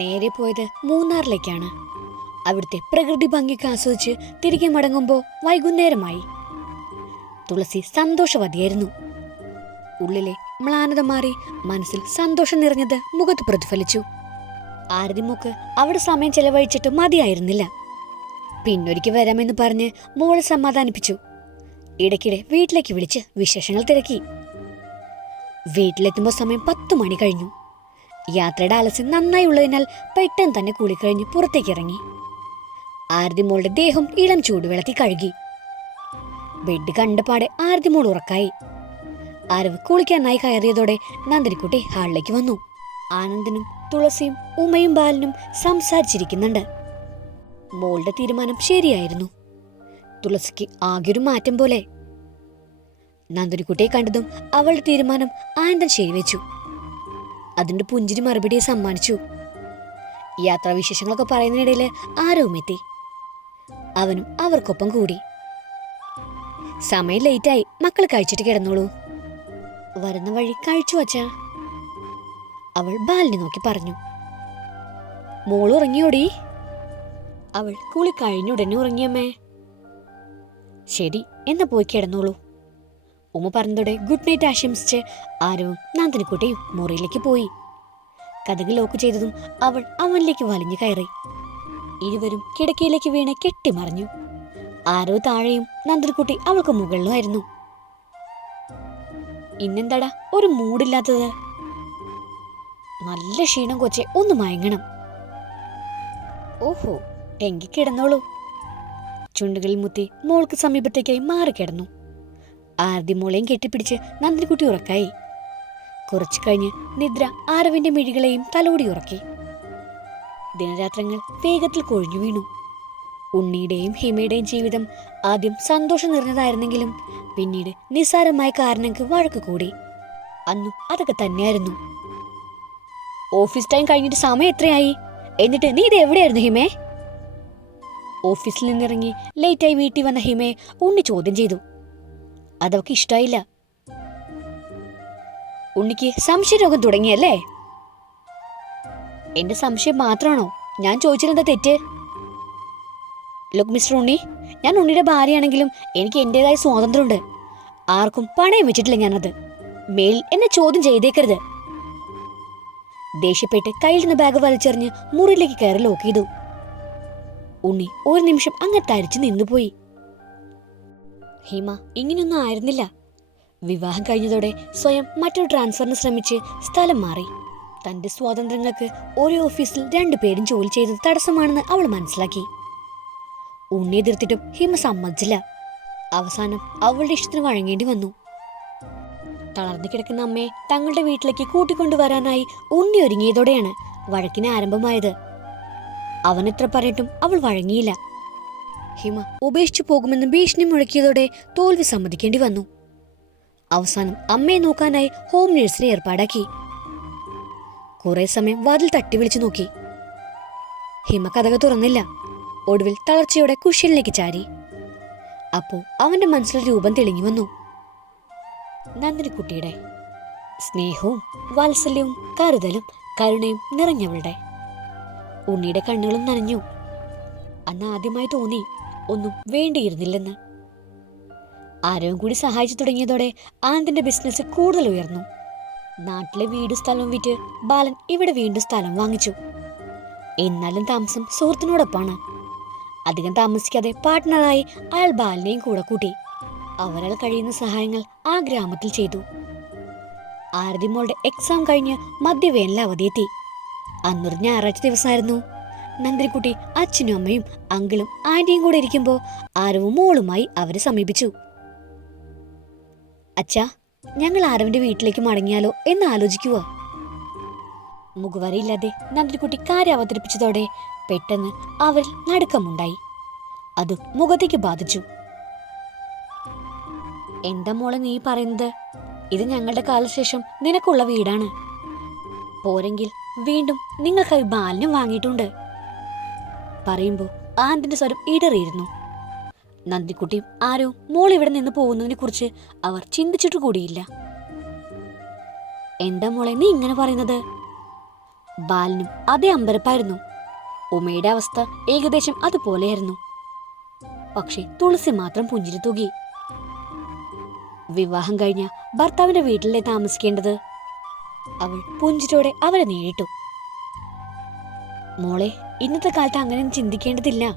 നേരെ പോയത് മൂന്നാറിലേക്കാണ്. അവിടുത്തെ പ്രകൃതി ഭംഗിയൊക്കെ ആസ്വദിച്ച് തിരികെ മടങ്ങുമ്പോൾ വൈകുന്നേരമായി. തുളസി സന്തോഷവതിയായിരുന്നു. ഉള്ളിലെ മ്ലാനത മാറി മനസ്സിൽ സന്തോഷം നിറഞ്ഞത് മുഖത്ത് പ്രതിഫലിച്ചു. ആരതിമോക്ക് അവിടെ സമയം ചെലവഴിച്ചിട്ട് മതിയായിരുന്നില്ല. പിന്നൊരിക്കൽ വരാമെന്ന് പറഞ്ഞ് മോളെ സമാധാനിപ്പിച്ചു. ഇടയ്ക്കിടെ വീട്ടിലേക്ക് വിളിച്ച് വിശേഷങ്ങൾ തിരക്കി. വീട്ടിലെത്തുമ്പോൾ സമയം 10 മണി കഴിഞ്ഞു. യാത്രയുടെ ആലസ്യം നന്നായി ഉള്ളതിനാൽ പെട്ടെന്ന് തന്നെ കുളിക്കഴിഞ്ഞ് പുറത്തേക്ക് ഇറങ്ങി. ആരതിമോളുടെ ദേഹം ഇളം ചൂടുവെള്ളത്തിൽ കഴുകി. ബെഡ് കണ്ടപാടെ ആരതിമോൾ ഉറക്കായി. ആരവ് കുളിക്കാനായി കയറിയതോടെ നന്ദിനിക്കുട്ടി ഹാളിലേക്ക് വന്നു. ആനന്ദനും തുളസിയും ഉമയും ബാലനും സംസാരിച്ചിരിക്കുന്നുണ്ട്. മോളുടെ തീരുമാനം ശരിയായിരുന്നു. തുളസിക്ക് ആകെയൊരു മാറ്റം പോലെ. നന്ദിനിക്കുട്ടിയെ കണ്ടതും അവളുടെ തീരുമാനം ആനന്ദൻ ശരിവെച്ചു. അതിന്റെ പുഞ്ചിരി മറുപടിയെ സമ്മാനിച്ചു. യാത്രാവിശേഷങ്ങളൊക്കെ പറയുന്നതിനിടയിൽ ആരവും എത്തി. അവനും അവർക്കൊപ്പം കൂടി. സമയം ലേറ്റായി, മക്കൾ കഴിച്ചിട്ട് കിടന്നോളൂ. വരുന്ന വഴി കഴിച്ചു വച്ചാ, അവൾ ബാലിനെ നോക്കി പറഞ്ഞു. മോള് ഉറങ്ങിയോടി? അവൾ കുളി കഴിഞ്ഞുടനെ ഉറങ്ങിയമ്മേ. ശരി, എന്നാ പോയി കിടന്നോളൂ. ഉമ്മ പറഞ്ഞതോടെ ഗുഡ് നൈറ്റ് ആശംസിച്ച് ആരവും നന്ദിനിക്കുട്ടിയും മുറിയിലേക്ക് പോയി. കതക് ലോക്ക് ചെയ്തതും അവൾ അവനിലേക്ക് വലിഞ്ഞു കയറി. ഇരുവരും കിടക്കയിലേക്ക് വീണ് കെട്ടിമറിഞ്ഞു. ആരവ് താഴെയും നന്ദിനിക്കുട്ടി അവൾക്ക് മുകളിലുമായിരുന്നു. ഇന്നെന്താടാ ഒരു മൂടില്ലാത്തത്? നല്ല ക്ഷീണം കൊച്ചെ, ഒന്ന് മയങ്ങണം. ഓഹോ, എങ്കി കിടന്നോളൂ. ചുണ്ടുകളിൽ മുത്തി മോൾക്ക് സമീപത്തേക്കായി മാറിക്കിടന്നു. ആരതി മോളെയും കെട്ടിപ്പിടിച്ച് നന്ദിനിക്കുട്ടി ഉറക്കായി. കുറച്ചു കഴിഞ്ഞ് നിദ്ര ആരവിന്റെ മിഴികളെയും തലോടി ഉറക്കി. ദിനരാത്രങ്ങൾ വേഗത്തിൽ കൊഴിഞ്ഞു വീണു. ഉണ്ണിയുടെയും ഹിമയുടെയും ജീവിതം ആദ്യം സന്തോഷം നിറഞ്ഞതായിരുന്നെങ്കിലും പിന്നീട് നിസ്സാരമായ കാരണങ്ങൾക്ക് വഴക്ക് കൂടി. അന്നും അതൊക്കെ തന്നെയായിരുന്നു. ഓഫീസ് ടൈം കഴിഞ്ഞിട്ട് സമയം എത്രയായി? എന്നിട്ട് നീ ഇത് എവിടെയായിരുന്നു ഹിമേ? ഓഫീസിൽ നിന്നിറങ്ങി ലേറ്റായി വീട്ടിൽ വന്ന ഹിമയെ ഉണ്ണി ചോദ്യം ചെയ്തു. അതവക്ക് ഇഷ്ടായില്ല. ഉണ്ണിക്ക് സംശയരോഗം തുടങ്ങിയല്ലേ? എന്റെ സംശയം മാത്രമാണോ? ഞാൻ ചോദിച്ചിരുന്നത് തെറ്റ്? ലുക്ക് മിസ്റ്റർ ഉണ്ണി, ഞാൻ ഉണ്ണിയുടെ ഭാര്യയാണെങ്കിലും എനിക്ക് എന്റേതായ സ്വാതന്ത്ര്യമുണ്ട്. ആർക്കും പണയം വെച്ചിട്ടില്ല ഞാനത്. മേൽ എന്നെ ചോദ്യം ചെയ്തേക്കരുത്. ദേഷ്യപ്പെട്ട് കയ്യിൽ നിന്ന് ബാഗ് വലിച്ചെറിഞ്ഞ് മുറിയിലേക്ക് കയറി ലോക്ക് ചെയ്തു. ഉണ്ണി ഒരു നിമിഷം അങ്ങനെ തരിച്ചു നിന്നുപോയി. ഹിമ ഇങ്ങനെയൊന്നും ആയിരുന്നില്ല. വിവാഹം കഴിഞ്ഞതോടെ സ്വയം മറ്റൊരു ട്രാൻസ്ഫറിന് ശ്രമിച്ച് സ്ഥലം മാറി. തന്റെ സ്വാതന്ത്ര്യങ്ങൾക്ക് ഒരു ഓഫീസിൽ 2 പേരും ജോലി ചെയ്തത് തടസ്സമാണെന്ന് അവൾ മനസ്സിലാക്കി. ഉണ്ണി എതിർത്തിട്ടും ഹിമ സമ്മതിച്ചില്ല. അവസാനം അവളുടെ ഇഷ്ടത്തിന് വഴങ്ങേണ്ടി വന്നു. തളർന്നു കിടക്കുന്ന അമ്മയെ തങ്ങളുടെ വീട്ടിലേക്ക് കൂട്ടിക്കൊണ്ടുവരാനായി ഉണ്ണി ഒരുങ്ങിയതോടെയാണ് വഴക്കിന് ആരംഭമായത്. അവൻ എത്ര പറഞ്ഞിട്ടും അവൾ വഴങ്ങിയില്ല. ഹിമ ഉപേക്ഷിച്ചു പോകുമെന്ന് ഭീഷണി മുഴക്കിയതോടെ തോൽവി സമ്മതിക്കേണ്ടി വന്നു. അവസാനം അമ്മയെ നോക്കാനായി ഹോം നഴ്സിനെ ഏർപ്പാടാക്കി. കുറെ സമയം വാതിൽ തട്ടി വിളിച്ചു നോക്കി. ഹിമ കതക് തുറന്നില്ല. ഒടുവിൽ തളർച്ചയോടെ കുഷ്യനിലേക്ക് ചാരി. അപ്പോ അവന്റെ മനസ്സിൽ രൂപം തെളിഞ്ഞു വന്നു. നന്ദിനിക്കുട്ടിയുടെ സ്നേഹവും വാത്സല്യവും കരുതലും കരുണയും നിറഞ്ഞവളുടെ. ഉണ്ണിയുടെ കണ്ണുകളും നനഞ്ഞു. അന്ന് ആദ്യമായി തോന്നി ഒന്നും വേണ്ടിയിരുന്നില്ലെന്ന്. ആരവും കൂടി സഹായിച്ചു തുടങ്ങിയതോടെ ആനന്ദിന്റെ ബിസിനസ് കൂടുതൽ ഉയർന്നു. നാട്ടിലെ വീടും സ്ഥലവും വിറ്റ് ബാലൻ ഇവിടെ വീണ്ടും സ്ഥലം വാങ്ങിച്ചു. എന്നാലും താമസം സുഹൃത്തിനോടൊപ്പാണ്. അധികം താമസിക്കാതെ പാർട്ട്ണറായി അയാൾ ബാലനെയും കൂടെ കൂട്ടി. അവരാൽ കഴിയുന്ന സഹായങ്ങൾ ആ ഗ്രാമത്തിൽ ചെയ്തു. ആരതിമോളുടെ എക്സാം കഴിഞ്ഞ് മധ്യവേനൽ അവധിയെത്തി. അന്നൊരു ഞായറാഴ്ച ദിവസമായിരുന്നു. നന്ദിനിക്കുട്ടി അച്ഛനും അമ്മയും അങ്കിളും ആന്റിയും കൂടെ ഇരിക്കുമ്പോൾ ആരവും മോളുമായി അവരെ സമീപിച്ചു. അച്ഛാ, ഞങ്ങൾ ആരവിന്റെ വീട്ടിലേക്ക് മടങ്ങിയാലോ എന്ന് ആലോചിക്കുക. മുഖവരയില്ലാതെ നന്ദിനിക്കുട്ടി കാര്യം അവതരിപ്പിച്ചതോടെ പെട്ടെന്ന് അവരിൽ നടുക്കമുണ്ടായി. അത് മുഖത്തേക്ക് ബാധിച്ചു. എന്താ മോളെ നീ പറയുന്നത്? ഇത് ഞങ്ങളുടെ കാലശേഷം നിനക്കുള്ള വീടാണ്. പോരെങ്കിൽ വീണ്ടും നിങ്ങൾക്കായി ബാലിനും വാങ്ങിയിട്ടുണ്ട്. പറയുമ്പോ ആനന്ദിന്റെ സ്വരം ഇടറിയിരുന്നു. നന്ദിക്കുട്ടിയും ആരോ മോൾ ഇവിടെ നിന്ന് പോകുന്നതിനെ കുറിച്ച് അവർ ചിന്തിച്ചിട്ടു കൂടിയില്ല. എന്താ മോളെ നീ ഇങ്ങനെ പറയുന്നത്? ബാലനും അതേ അമ്പരപ്പായിരുന്നു. ഉമയുടെ അവസ്ഥ ഏകദേശം അതുപോലെയായിരുന്നു. പക്ഷെ തുളസി മാത്രം പുഞ്ചിരി തൂകി. വിവാഹം കഴിഞ്ഞ ഭർത്താവിന്റെ വീട്ടിലേ താമസിക്കേണ്ടത്. അവൾ പുഞ്ചിരിയോടെ അവരെ നേരിട്ടു. മോളെ, ഇന്നത്തെ കാലത്ത് അങ്ങനെ ചിന്തിക്കേണ്ടതില്ല.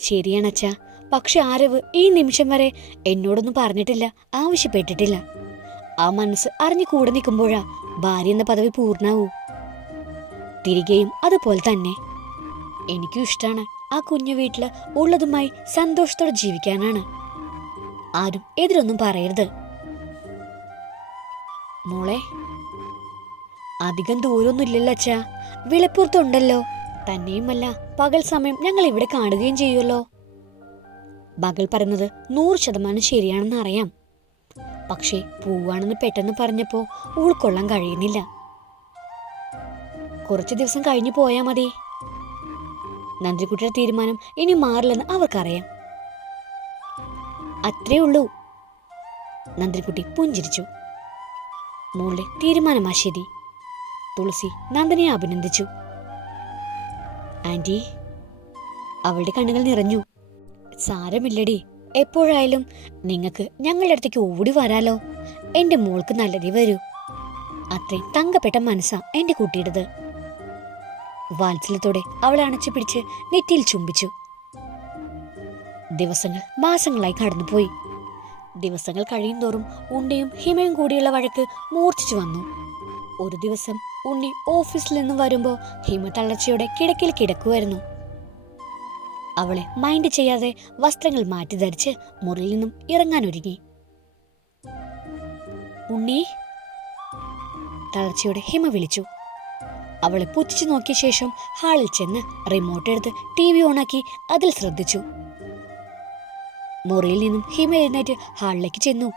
ശരിയാണച്ചാ, പക്ഷെ ആരവ് ഈ നിമിഷം വരെ എന്നോടൊന്നും പറഞ്ഞിട്ടില്ല, ആവശ്യപ്പെട്ടിട്ടില്ല. ആ മനസ്സ് അറിഞ്ഞു കൂടെ നിൽക്കുമ്പോഴാ ഭാര്യ എന്ന പദവി പൂർണ്ണാവൂ. തിരികെയും അതുപോലെ തന്നെ. എനിക്കും ഇഷ്ടാണ് ആ കുഞ്ഞു വീട്ടില് ഉള്ളതുമായി സന്തോഷത്തോടെ ജീവിക്കാനാണ്. ആരും എതിരൊന്നും പറയരുത്. മോളെ, അധികം ദൂരമൊന്നുമില്ലല്ലോ അച്ഛാ, വിളപ്പുറത്തുണ്ടല്ലോ. തന്നെയുമല്ല, പകൽ സമയം ഞങ്ങൾ ഇവിടെ കാണുകയും ചെയ്യുമല്ലോ. മകൾ പറയുന്നത് 100% ശരിയാണെന്ന് അറിയാം. പക്ഷേ പൂവാണെന്ന് പെട്ടെന്ന് പറഞ്ഞപ്പോ ഉൾക്കൊള്ളാൻ കഴിയുന്നില്ല. കുറച്ചു ദിവസം കഴിഞ്ഞു പോയാ മതി. നന്ദിക്കുട്ടിയുടെ തീരുമാനം ഇനി മാറില്ലെന്ന് അവർക്കറിയാം. അത്രേ ഉള്ളൂ. നന്ദിക്കുട്ടി പുഞ്ചിരിച്ചു. മോളുടെ തീരുമാനമാ ശരി. തുളസി നന്ദനെ അഭിനന്ദിച്ചു. ആന്റി. അവളുടെ കണ്ണുകൾ നിറഞ്ഞു. സാരമില്ലടി, എപ്പോഴായാലും നിങ്ങൾക്ക് ഞങ്ങളുടെ അടുത്തേക്ക് ഓടി വരാലോ. എന്റെ മോൾക്ക് നല്ലതേ വരൂ. അത്രയും തങ്കപ്പെട്ട മനസ്സാ എന്റെ കുട്ടിയുടേത്. വാത്സല്യത്തോടെ അവളെ അണച്ചു പിടിച്ച് നെറ്റിയിൽ ചുംബിച്ചു. ദിവസങ്ങൾ മാസങ്ങളായി കടന്നുപോയി. ദിവസങ്ങൾ കഴിയുന്തോറും ഉണ്ണിയും ഹിമയും കൂടിയുള്ള വഴക്ക് മൂർച്ഛിച്ചു വന്നു. ഒരു ദിവസം ഉണ്ണി ഓഫീസിൽ നിന്നും വരുമ്പോ ഹിമ തളർച്ചയോടെ കിടക്കിൽ കിടക്കുമായിരുന്നു. അവളെ മൈൻഡ് ചെയ്യാതെ വസ്ത്രങ്ങൾ മാറ്റി ധരിച്ച് മുറിയിൽ നിന്നും ഇറങ്ങാനൊരുങ്ങി. ഉണ്ണി, തളർച്ചയോടെ ഹിമ വിളിച്ചു. അവളെ പുച്ഛിച്ചു നോക്കിയ ശേഷം ഹാളിൽ ചെന്ന് റിമോട്ട് എടുത്ത് TV ഓണാക്കി അതിൽ ശ്രദ്ധിച്ചു. മുറിയിൽ നിന്നും ഹിമ എഴുന്നേറ്റ് ഹാളിലേക്ക് ചെന്നു.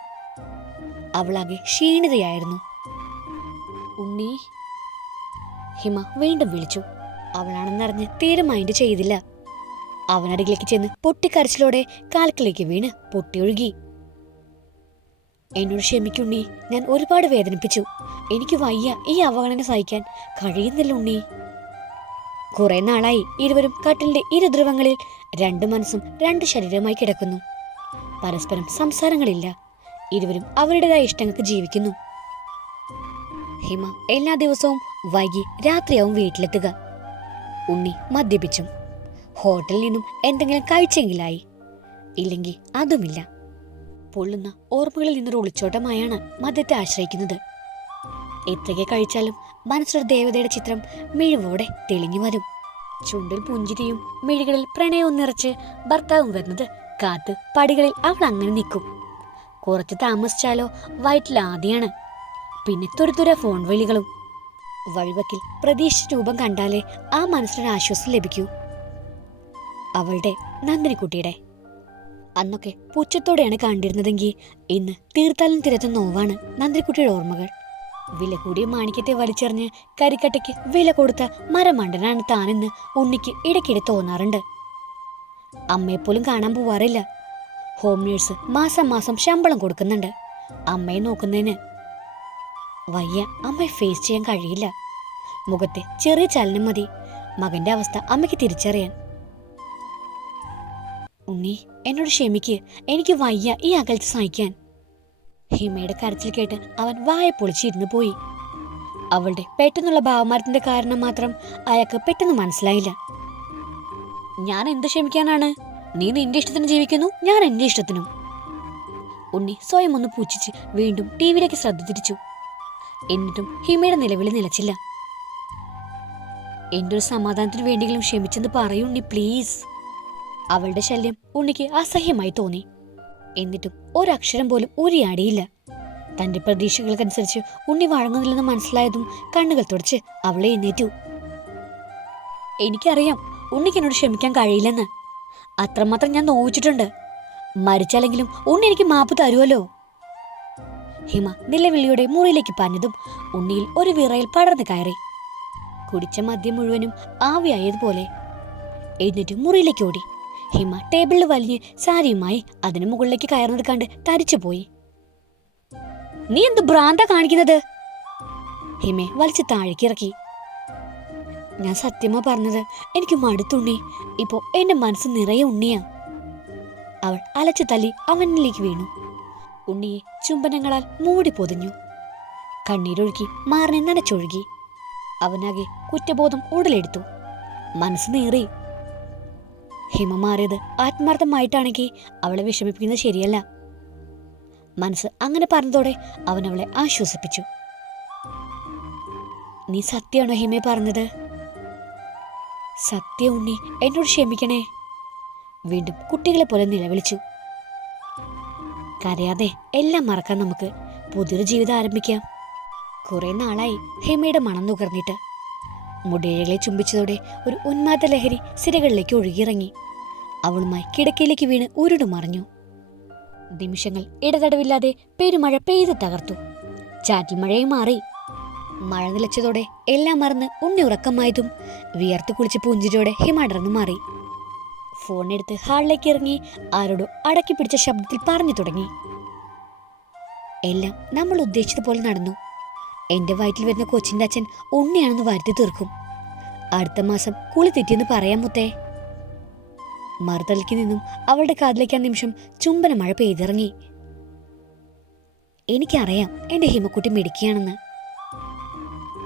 അവളാകെ ക്ഷീണിതയായിരുന്നു. ഉണ്ണി, ഹിമ വീണ്ടും വിളിച്ചു. അവളാണെന്നറിഞ്ഞ് തീരെ മൈൻഡ് ചെയ്തില്ല. അവനരികിലേക്ക് ചെന്ന് പൊട്ടിക്കരച്ചിലോടെ കാൽക്കിലേക്ക് വീണ് പൊട്ടിയൊഴുകി. എന്നോട് ക്ഷമിക്കുണ്ണി, ഞാൻ ഒരുപാട് വേദനിപ്പിച്ചു. എനിക്ക് വയ്യ, ഈ അവഗണന സഹിക്കാൻ കഴിയുന്നില്ല ഉണ്ണി. കുറെ നാളായി ഇരുവരും കട്ടിലിന്റെ ഇരുധ്രുവങ്ങളിൽ രണ്ട് മനസ്സും രണ്ട് ശരീരമായി കിടക്കുന്നു. പരസ്പരം സംസാരങ്ങളില്ല. ഇരുവരും അവരുടേതായ ഇഷ്ടങ്ങൾക്ക് ജീവിക്കുന്നു. ഹിമ എല്ലാ ദിവസവും വൈകി രാത്രിയാവും വീട്ടിലെത്തുക. ഉണ്ണി മദ്യപിച്ചും ഹോട്ടലിൽ നിന്നും എന്തെങ്കിലും കഴിച്ചെങ്കിലായി, ഇല്ലെങ്കിൽ അതുമില്ല. പൊള്ളുന്ന ഓർമ്മകളിൽ നിന്നൊരു ഒളിച്ചോട്ടമായാണ് മദ്യത്തെ ആശ്രയിക്കുന്നത്. എത്രയൊക്കെ കഴിച്ചാലും മനസ്സിലൊരു ദേവതയുടെ ചിത്രം മിഴിവോടെ തെളിഞ്ഞു വരും. ചുണ്ടിൽ പുഞ്ചിരിയും മിഴികളിൽ പ്രണയവും നിറച്ച് ഭർത്താവും വരുന്നത് കാത്ത് പടികളിൽ അവൾ അങ്ങനെ നിൽക്കും. കുറച്ച് താമസിച്ചാലോ വയറ്റിൽ ആദ്യാണ്. പിന്നെ തുരുതുര ഫോൺ വിളികളും. വഴിവക്കിൽ പ്രതീക്ഷിച്ച രൂപം കണ്ടാലേ ആ മനസ്സിനൊരു ആശ്വാസം ലഭിക്കൂ. അവളുടെ നന്ദിനിക്കുട്ടിയുടെ അന്നൊക്കെ പുച്ഛത്തോടെയാണ് കണ്ടിരുന്നതെങ്കിൽ ഇന്ന് തീർത്താലും തിരത്തുന്ന നോവാണ് നന്ദിനിക്കുട്ടിയുടെ ഓർമ്മകൾ. വില കൂടിയ മാണിക്യത്തെ വലിച്ചെറിഞ്ഞ് കരിക്കട്ടയ്ക്ക് വില കൊടുത്ത മരമണ്ടനാണ് താനെന്ന് ഉണ്ണിക്ക് ഇടയ്ക്കിടെ തോന്നാറുണ്ട്. അമ്മയെപ്പോലും കാണാൻ പോവാറില്ല. ഹോം നേഴ്സ് മാസം മാസം ശമ്പളം കൊടുക്കുന്നുണ്ട് അമ്മയെ നോക്കുന്നതിന്. വയ്യ, അമ്മയെ ഫേസ് ചെയ്യാൻ കഴിയില്ല. മുഖത്തെ ചെറിയ ചലനം മതി മകന്റെ അവസ്ഥ അമ്മയ്ക്ക് തിരിച്ചറിയാൻ. ഉണ്ണി, എന്നോട് ക്ഷമിക്ക്, എനിക്ക് വയ്യ ഈ അകൽച്ച സഹിക്കാൻ. ഹിമയുടെ കരച്ചിൽ കേട്ട് അവൻ വായ പൊളിച്ചിരുന്നു പോയി. അവളുടെ പെട്ടെന്നുള്ള ഭാവമാറ്റത്തിന്റെ കാരണം മാത്രം അയാൾക്ക് പെട്ടെന്ന് മനസ്സിലായില്ല. ഞാൻ എന്ത് ക്ഷമിക്കാനാണ്? നീ നിന്റെ ഇഷ്ടത്തിന് ജീവിക്കുന്നു, ഞാൻ എന്റെ ഇഷ്ടത്തിനും. ഉണ്ണി സ്വയം ഒന്ന് പുച്ഛിച്ച് വീണ്ടും ടിവിയിലേക്ക് ശ്രദ്ധ തിരിച്ചു. എന്നിട്ടും ഹിമയുടെ നിലവിളി നിലച്ചില്ല. എന്റെ ഒരു സമാധാനത്തിന് വേണ്ടിയെങ്കിലും ക്ഷമിച്ചെന്ന് പറയൂണ്ണി, പ്ലീസ്. അവളുടെ ശല്യം ഉണ്ണിക്ക് അസഹ്യമായി തോന്നി. എന്നിട്ടും ഒരക്ഷരം പോലും ഉരിയാടിയില്ല. തന്റെ പ്രതീക്ഷകൾക്കനുസരിച്ച് ഉണ്ണി വഴങ്ങുന്നില്ലെന്ന് മനസ്സിലായതും കണ്ണുകൾ തുടച്ച് അവളെ എഴുന്നേറ്റു. എനിക്കറിയാം ഉണ്ണിക്ക് എന്നോട് ക്ഷമിക്കാൻ കഴിയില്ലെന്ന്. അത്രമാത്രം ഞാൻ നോവിച്ചിട്ടുണ്ട്. മരിച്ചാലെങ്കിലും ഉണ്ണി എനിക്ക് മാപ്പ് തരുമല്ലോ. ഹിമ നിലവിളിയുടെ മുറിയിലേക്ക് പറഞ്ഞതും ഉണ്ണിയിൽ ഒരു വിറയൽ പടർന്നു കയറി. കുടിച്ച മദ്യം മുഴുവനും ആവിയായതുപോലെ എഴുന്നേറ്റ് മുറിയിലേക്ക് ഓടി. ഹിമ ടേബിളിൽ വലിഞ്ഞ് സാരിയുമായി അതിന് മുകളിലേക്ക് കയറുന്നത് കണ്ട് തരിച്ചുപോയി. നീ എന്ത് ഭ്രാന്താ കാണിക്കുന്നത്? ഹിമയെ വലിച്ചു താഴേക്കിറക്കി. ഞാൻ സത്യമാ പറഞ്ഞത്, എനിക്ക് മടുത്തുണ്ണി. ഇപ്പോ എന്റെ മനസ്സ് നിറയെ ഉണ്ണിയാ. അവൾ അലച്ചു തല്ലി അവനിലേക്ക് വീണു. ഉണ്ണിയെ ചുംബനങ്ങളാൽ മൂടി പൊതിഞ്ഞു. കണ്ണീരൊഴുക്കി മാറിനെ നനച്ചൊഴുകി. അവനാകെ കുറ്റബോധം ഉടലെടുത്തു. മനസ്സ് നീറി. ഹിമ മാറിയത് ആത്മാർത്ഥമായിട്ടാണെങ്കിൽ അവളെ വിഷമിപ്പിക്കുന്നത് ശരിയല്ല. മനസ്സ് അങ്ങനെ പറഞ്ഞതോടെ അവൻ അവളെ ആശ്വസിപ്പിച്ചു. നീ സത്യമാണോ ഹിമയെ പറഞ്ഞത്? സത്യം ഉണ്ണി, എന്നോട് ക്ഷമിക്കണേ. വീണ്ടും കുട്ടികളെ പോലെ നിലവിളിച്ചു. കരയാതെ എല്ലാം മറക്കാൻ നമുക്ക് പുതിയൊരു ജീവിതം ആരംഭിക്കാം. കുറെ നാളായി ഹിമയുടെ മണം നുകർന്നിട്ട്. മുടിയിഴകളെ ചുംബിച്ചതോടെ ഒരു ഉന്മാദ ലഹരി സിരകളിലേക്ക് ഒഴുകിയിറങ്ങി. അവളുമായി കിടക്കയിലേക്ക് വീണ് ഉരുണ്ടുമറിഞ്ഞു. നിമിഷങ്ങൾ ഇടതടവില്ലാതെ പെരുമഴ പെയ്ത് തകർത്തു. ചാറ്റൽ മഴയും മാറി. മഴ നിലച്ചതോടെ എല്ലാം മറന്ന് ഉണ്ണി ഉറക്കമായതും വിയർത്ത് കുളിച്ച് പുഞ്ചിരിയോടെ ഹിമ അടർന്നു മാറി. ഫോണെടുത്ത് ഹാളിലേക്ക് ഇറങ്ങി ആരോടോ അടക്കി പിടിച്ച ശബ്ദത്തിൽ പറഞ്ഞു തുടങ്ങി. എല്ലാം നമ്മൾ ഉദ്ദേശിച്ചതുപോലെ നടന്നു. എന്റെ വയറ്റിൽ വരുന്ന കൊച്ചിന്റെ അച്ഛൻ ഉണ്ണിയാണെന്ന് വരുത്തി തീർക്കും. അടുത്ത മാസം കുളി തെറ്റിയെന്ന് പറയാൻ മുത്തേ. മറുതലയ്ക്ക് നിന്നും അവളുടെ കാതിലേക്ക് ആ നിമിഷം ചുംബന മഴ പെയ്തിറങ്ങി. എനിക്കറിയാം എന്റെ ഹിമക്കുട്ടി മിടുക്കിയാണെന്ന്.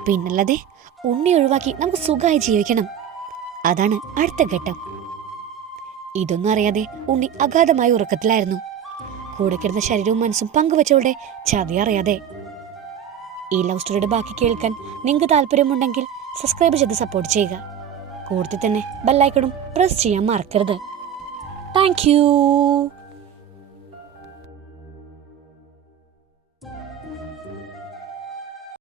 പിന്നല്ലാതെ ഉണ്ണി ഒഴിവാക്കി നമുക്ക് സുഖമായി ജീവിക്കണം. അതാണ് അടുത്ത ഘട്ടം. ഇതൊന്നും അറിയാതെ ഉണ്ണി അഗാധമായ ഉറക്കത്തിലായിരുന്നു. കൂടെ കിടന്ന ശരീരവും മനസ്സും പങ്കുവച്ചവളുടെ ചതി അറിയാതെ. ഈ ലവ് സ്റ്റോറിയുടെ ബാക്കി കേൾക്കാൻ നിങ്ങൾക്ക് താല്പര്യമുണ്ടെങ്കിൽ സബ്സ്ക്രൈബ് ചെയ്ത് സപ്പോർട്ട് ചെയ്യുക. കൂടുതൽ തന്നെ ബെല്ലൈക്കണും പ്രസ് ചെയ്യാൻ മറക്കരുത്. Thank you.